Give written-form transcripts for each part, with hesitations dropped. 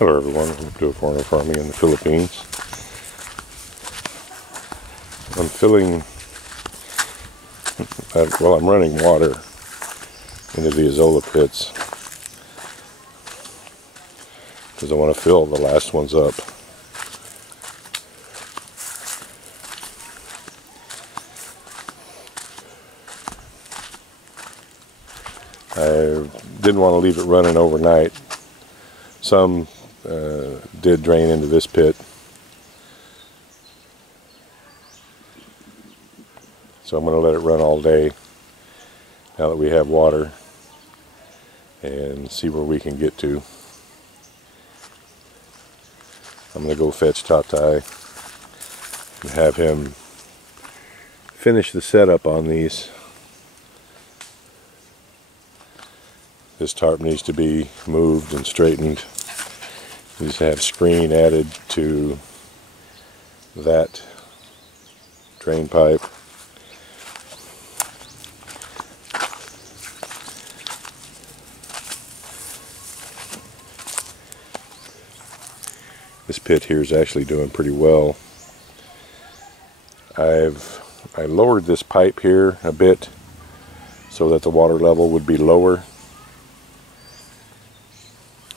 Hello everyone, welcome to Aquarium Farming in the Philippines. I'm filling, I'm running water into the Azolla pits because I want to fill the last ones up. I didn't want to leave it running overnight. Some did drain into this pit, so I'm going to let it run all day now that we have water and see where we can get to. I'm going to go fetch Tatai and have him finish the setup on these. This tarp needs to be moved and straightened. Needs to have screen added to that drain pipe. This pit here is actually doing pretty well. I lowered this pipe here a bit so that the water level would be lower,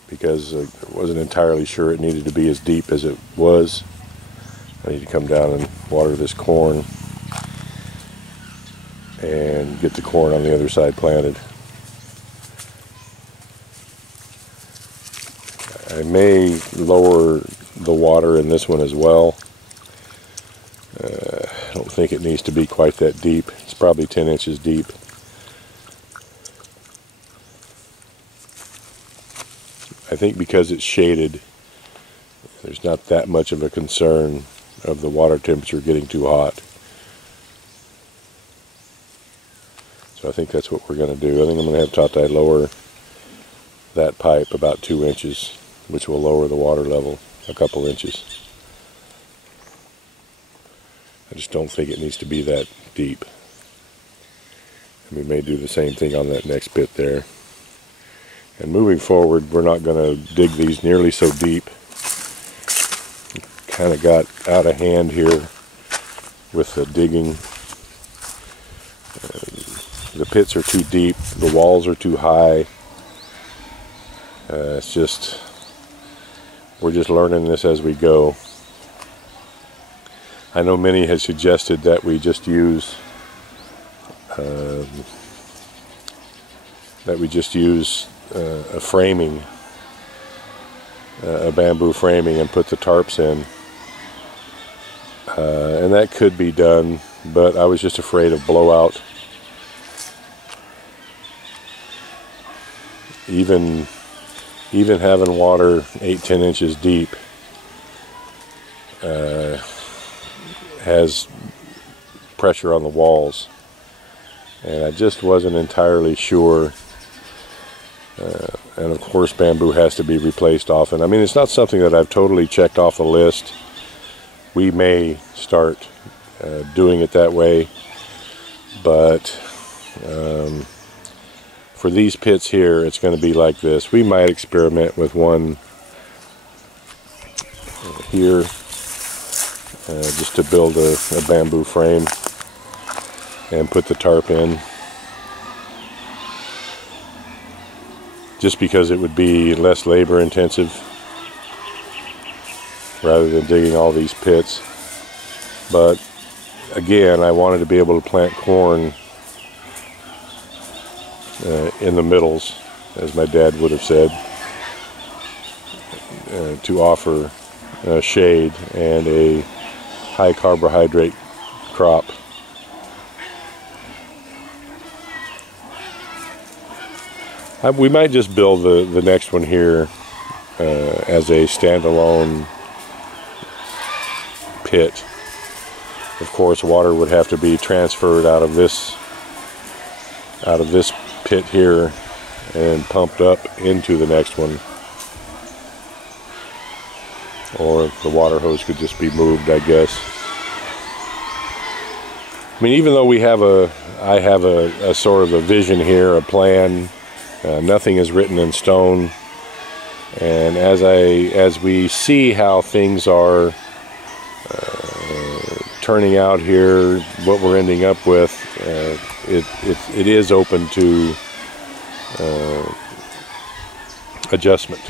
because I wasn't entirely sure it needed to be as deep as it was. I need to come down and water this corn and get the corn on the other side planted. I may lower the water in this one as well. I don't think it needs to be quite that deep. It's probably 10 inches deep. I think because it's shaded, there's not that much of a concern of the water temperature getting too hot. So I think that's what we're going to do. I think I'm going to have Tatai lower that pipe about 2 inches, which will lower the water level a couple inches. I just don't think it needs to be that deep. And we may do the same thing on that next pit there. And moving forward, we're not going to dig these nearly so deep. Kind of got out of hand here with the digging. The pits are too deep, the walls are too high. It's just, we're just learning this as we go. I know many had suggested that we just use a framing, a bamboo framing, and put the tarps in, and that could be done, but I was just afraid of blowout. Even having water 8-10 inches deep has pressure on the walls, and I just wasn't entirely sure. And of course bamboo has to be replaced often. I mean, it's not something that I've totally checked off the list. We may start doing it that way, but for these pits here, it's going to be like this. We might experiment with one here, just to build a bamboo frame and put the tarp in, just because it would be less labor intensive rather than digging all these pits. But again, I wanted to be able to plant corn in the middles, as my dad would have said, to offer shade and a high carbohydrate crop. We might just build the next one here as a standalone pit. Of course, water would have to be transferred out of this pit here and pumped up into the next one, or the water hose could just be moved, I guess. I mean, even though I have a sort of a vision here, a plan. Nothing is written in stone. And as we see how things are turning out here, what we're ending up with, it is open to adjustment.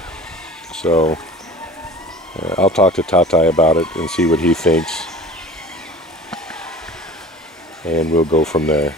So I'll talk to Tatai about it and see what he thinks, and we'll go from there.